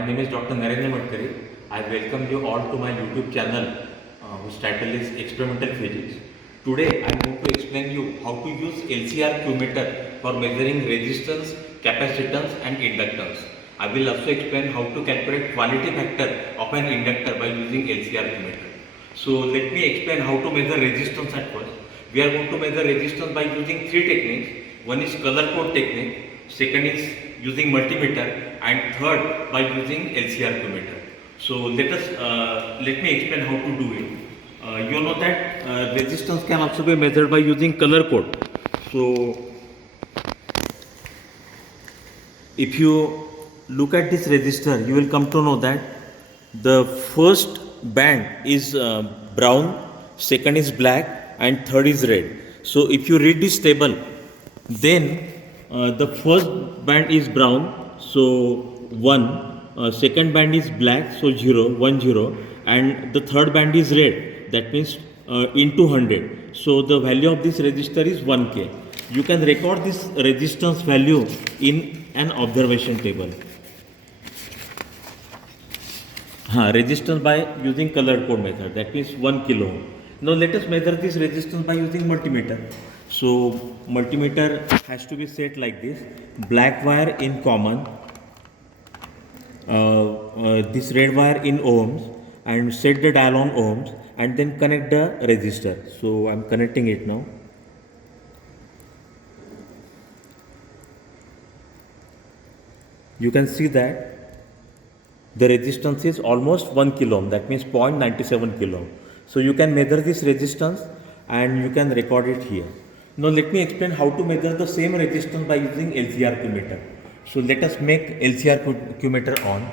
My name is Dr. Narendra Madkari. I welcome you all to my YouTube channel whose title is Experimental Physics. Today I am going to explain you how to use LCR Q meter for measuring resistance, capacitance and inductance. I will also explain how to calculate quality factor of an inductor by using LCR Q meter. So let me explain how to measure resistance at first. We are going to measure resistance by using three techniques. One is color code technique, second is using multimeter, and third by using LCR meter. So let me explain how to do it. You know that resistance can also be measured by using color code. So if you look at this resistor, you will come to know that the first band is brown, second is black, and third is red. So if you read this table, then the first band is brown, so 1, second band is black, so 0, 1, 0, and the third band is red, that means into 100. So the value of this resistor is 1K. You can record this resistance value in an observation table. Resistance by using color code method, that means 1 kilo ohm. Now let us measure this resistance by using multimeter. So multimeter has to be set like this: black wire in common, this red wire in ohms, and set the dial on ohms, and then connect the resistor. So I am connecting it now. You can see that the resistance is almost 1 kilo ohm, that means 0.97 kilo ohm. So you can measure this resistance and you can record it here. Now let me explain how to measure the same resistance by using LCR meter. So let us make LCR meter on.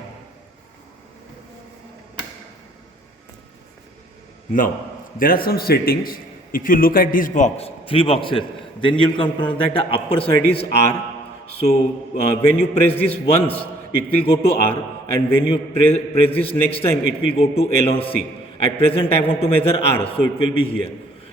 Now there are some settings. If you look at this box, 3 boxes, then you will come to know that the upper side is R. So when you press this once, it will go to R, and when you press this next time, it will go to L or C. At present I want to measure R, so it will be here.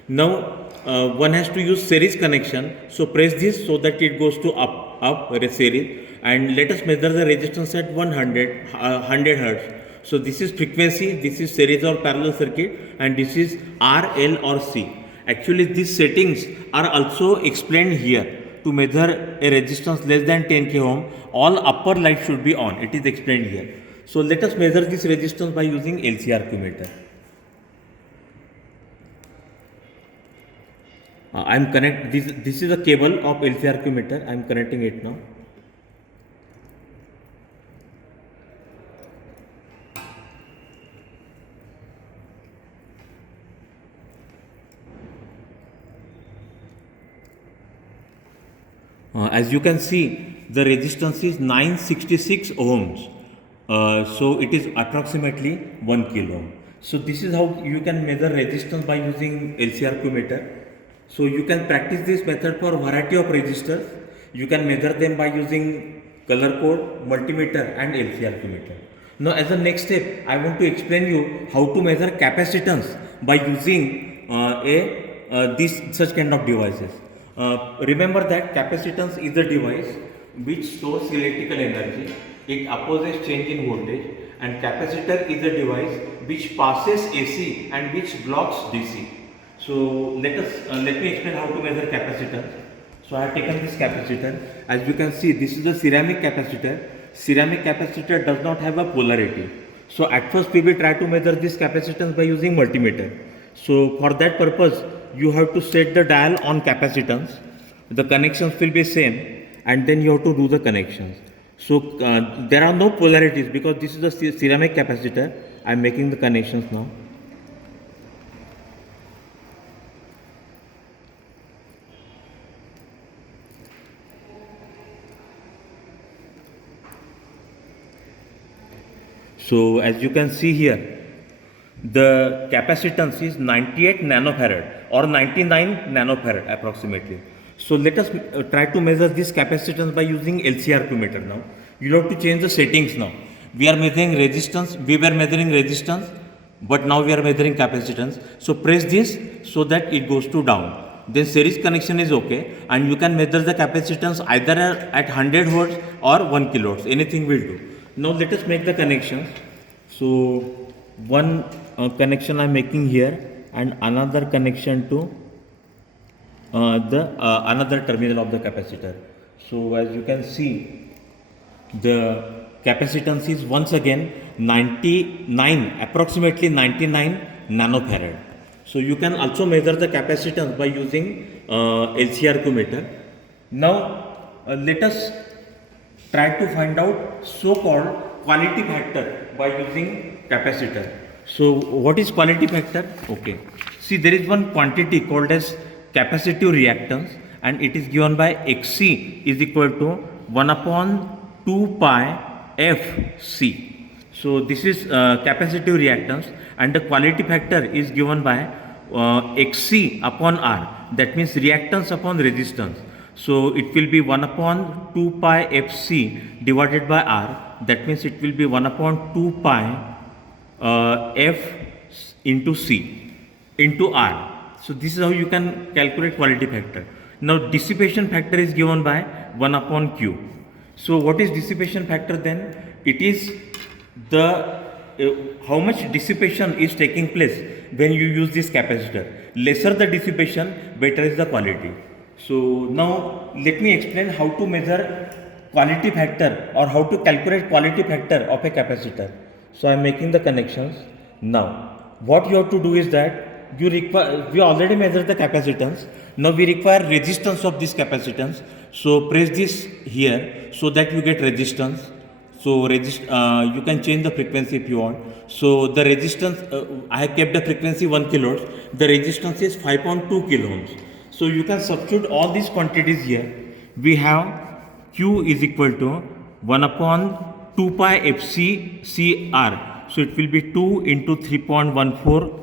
Now one has to use series connection, so press this so that it goes to up series, and let us measure the resistance at 100 Hertz. So this is frequency, this is series or parallel circuit, and this is R, L or C. Actually these settings are also explained here. To measure a resistance less than 10 k ohm, all upper lights should be on. It is explained here. So let us measure this resistance by using LCR meter. This is a cable of LCR meter. I am connecting it now. As you can see, the resistance is 966 ohms. So it is approximately 1 kilo ohm. So this is how you can measure resistance by using LCR meter. So you can practice this method for a variety of resistors. You can measure them by using color code, multimeter and LCR meter. Now as a next step, I want to explain you how to measure capacitance by using such kind of devices. Remember that capacitance is a device which stores electrical energy. It opposes change in voltage, and capacitor is a device which passes AC and which blocks DC. So let me explain how to measure capacitance. So I have taken this capacitor. As you can see, this is a ceramic capacitor. Ceramic capacitor does not have a polarity. So at first we will try to measure this capacitance by using multimeter. So for that purpose, you have to set the dial on capacitance. The connections will be same, and then you have to do the connections. So there are no polarities because this is a ceramic capacitor. I am making the connections now. So as you can see here, the capacitance is 98 nanofarad or 99 nanofarad approximately. So let us try to measure this capacitance by using LCR meter now. You have to change the settings now. We are measuring resistance, but now we are measuring capacitance. So press this so that it goes to down. Then series connection is okay, and you can measure the capacitance either at 100 Hz or 1 kHz, anything will do. Now let us make the connections. So one connection I'm making here and another connection to the another terminal of the capacitor. So as you can see, the capacitance is once again 99, approximately 99 nanofarad. So you can also measure the capacitance by using LCR meter. Now let us try to find out so-called quality factor by using capacitor. So what is quality factor? Okay. See, there is one quantity called as capacitive reactance, and it is given by Xc is equal to 1 upon 2 pi Fc. So this is capacitive reactance, and the quality factor is given by Xc upon R. That means reactance upon resistance. So it will be 1 upon 2 pi Fc divided by R. That means it will be 1 upon 2 pi F into C into R. So this is how you can calculate quality factor. Now dissipation factor is given by 1 upon Q. So what is dissipation factor then? It is the how much dissipation is taking place when you use this capacitor. Lesser the dissipation, better is the quality. So now let me explain how to measure quality factor or how to calculate quality factor of a capacitor. So I am making the connections. Now what you have to do is that we already measured the capacitance. Now we require resistance of this capacitance. So press this here so that you get resistance. So you can change the frequency if you want. So the resistance, I have kept the frequency 1 kilohertz. The resistance is 5.2 kilo ohms. So you can substitute all these quantities here. We have Q is equal to 1 upon 2 pi Fc CR. So it will be 2 into 3.14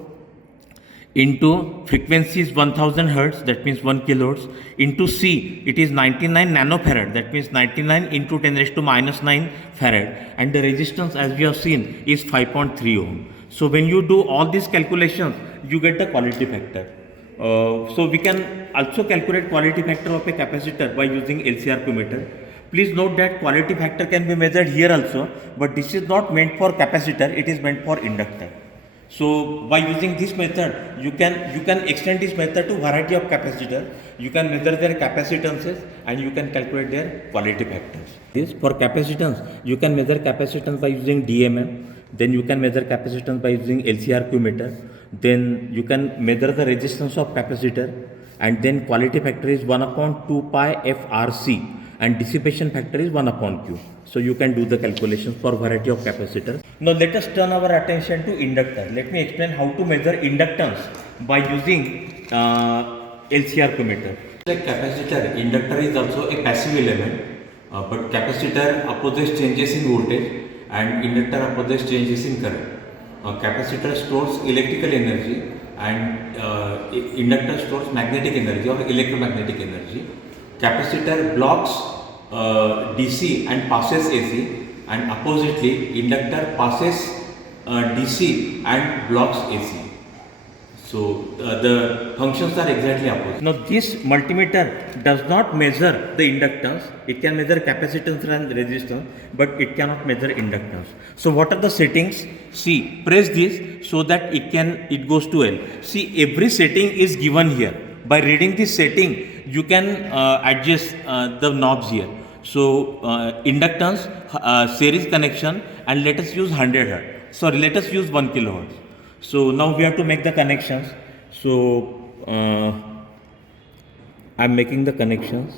into frequency is 1000 hertz, that means 1 kilohertz, into C, it is 99 nanofarad, that means 99 into 10 raised to minus 9 farad, and the resistance as we have seen is 5.3 ohm. So when you do all these calculations, you get the quality factor. So we can also calculate quality factor of a capacitor by using LCR meter. Please note that quality factor can be measured here also, but this is not meant for capacitor, it is meant for inductor. So by using this method, you can extend this method to variety of capacitor. You can measure their capacitances and you can calculate their quality factors. This for capacitance, you can measure capacitance by using DMM. Then you can measure capacitance by using LCR meter. Then you can measure the resistance of capacitor, and then quality factor is 1 upon 2 pi FRC, and dissipation factor is 1 upon Q. So you can do the calculations for variety of capacitors. Now let us turn our attention to inductor. Let me explain how to measure inductance by using LCR meter. Like capacitor, inductor is also a passive element, but capacitor opposes changes in voltage and inductor opposes changes in current. Capacitor stores electrical energy and inductor stores magnetic energy or electromagnetic energy. Capacitor blocks DC and passes AC, and oppositely inductor passes DC and blocks AC. So the functions are exactly opposite. Now this multimeter does not measure the inductance. It can measure capacitance and resistance, but it cannot measure inductance. So what are the settings? See, press this so that it goes to L. See, every setting is given here. By reading this setting, you can adjust the knobs here. So inductance, series connection, and let us use 100 hertz. Sorry, let us use 1 kilohertz. So now we have to make the connections. So I am making the connections.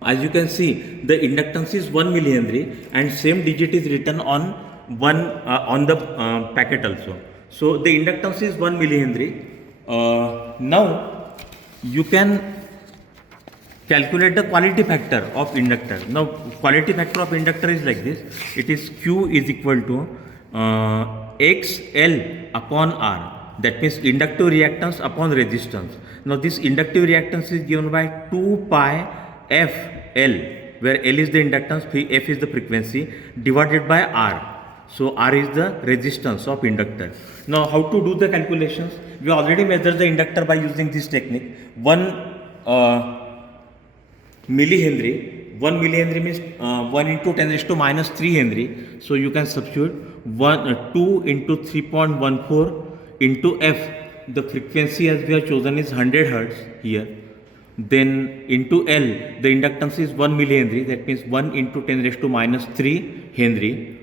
As you can see, the inductance is 1 millihenry, and same digit is written on the packet also. So the inductance is 1 millihenry. Now you can calculate the quality factor of inductor. Now quality factor of inductor is like this. It is Q is equal to XL upon R. That means inductive reactance upon resistance. Now this inductive reactance is given by 2 pi FL, where L is the inductance, F is the frequency, divided by R. So R is the resistance of inductor. Now how to do the calculations? We already measured the inductor by using this technique. 1 millihenry 1 millihenry means 1 into 10 raised to minus 3 Henry. So you can substitute 2 into 3.14 into F. The frequency as we have chosen is 100 Hertz here. Then into L, the inductance is 1 millihenry. That means 1 into 10 raised to minus 3 Henry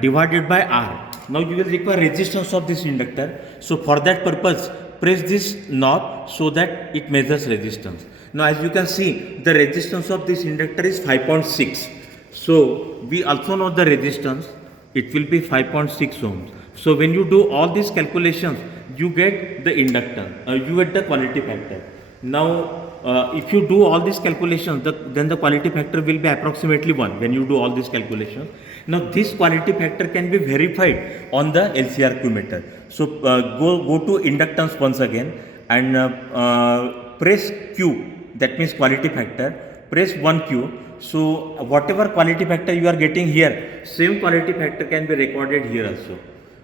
divided by R. Now you will require resistance of this inductor. So for that purpose, press this knob so that it measures resistance. Now as you can see, the resistance of this inductor is 5.6. So we also know the resistance, it will be 5.6 ohms. So when you do all these calculations, you get the inductance, you get the quality factor. Now if you do all these calculations, then the quality factor will be approximately 1 when you do all these calculations. Now this quality factor can be verified on the LCRQ meter. So go to inductance once again and press Q, that means quality factor, press 1Q. So whatever quality factor you are getting here, same quality factor can be recorded here also.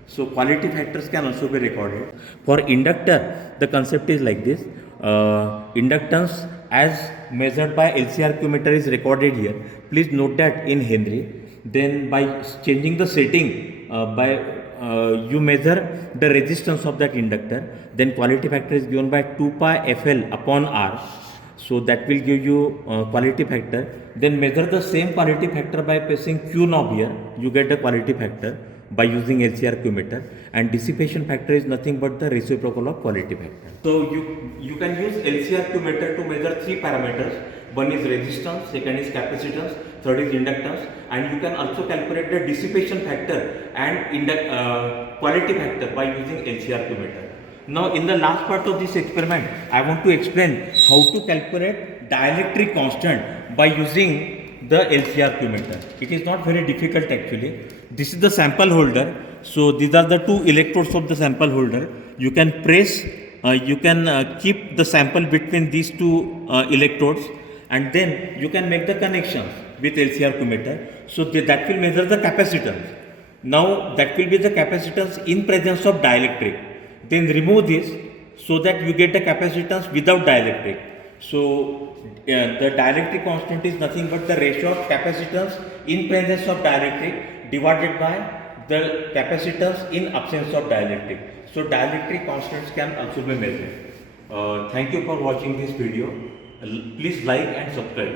So quality factors can also be recorded. For inductor, the concept is like this. Inductance as measured by LCRQ meter is recorded here. Please note that in Henry. Then by changing the setting, you measure the resistance of that inductor. Then quality factor is given by 2 pi FL upon R. So that will give you quality factor. Then measure the same quality factor by pressing Q knob here. You get the quality factor by using LCRQ meter, and dissipation factor is nothing but the reciprocal of quality factor. So you can use LCRQ meter to measure 3 parameters. One is resistance, second is capacitance, third is inductance, and you can also calculate the dissipation factor and quality factor by using LCRQ meter. Now in the last part of this experiment, I want to explain how to calculate dielectric constant by using the LCRQ meter. It is not very difficult actually. This is the sample holder. So these are the two electrodes of the sample holder. You can press, keep the sample between these two electrodes, and then you can make the connections with LCRQ meter. So that will measure the capacitance. Now that will be the capacitance in presence of dielectric. Then remove this so that you get the capacitance without dielectric. So the dielectric constant is nothing but the ratio of capacitance in presence of dielectric divided by the capacitance in absence of dielectric. So dielectric constants can also be measured. Thank you for watching this video. Please like and subscribe.